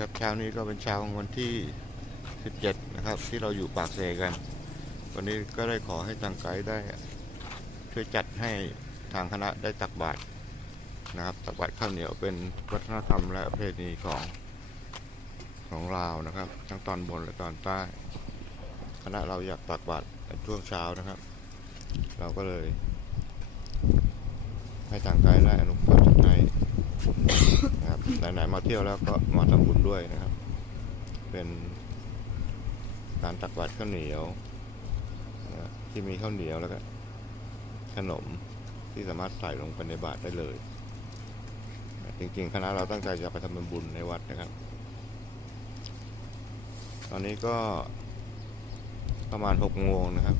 ครับเช้านี้ก็เป็นเช้าของวันที่ 17 นะครับ ที่เราอยู่ปากเซกัน วันนี้ก็ได้ขอให้ทางไกด์ได้ ช่วยจัดให้ทางคณะได้ตักบาตรนะครับ ตักบาตรข้าวเหนียวเป็นวัฒนธรรมและประเพณีของของลาวนะครับ ทั้งตอนบนและตอนใต้ คณะเราอยากตักบาตรช่วงเช้านะครับ เราก็เลย ให้ทางไกด์ได้อนุ นะครับไหนๆมาเที่ยวแล้วก็มาทำบุญด้วยนะครับ เป็นการตักบาตรข้าวเหนียวนะที่มีข้าวเหนียวแล้วก็ขนมที่สามารถใส่ลงไปในบาตรได้เลยจริงๆคณะเราตั้งใจจะไปทำบุญในวัดนะครับ ตอนนี้ก็ประมาณหกโมงนะครับ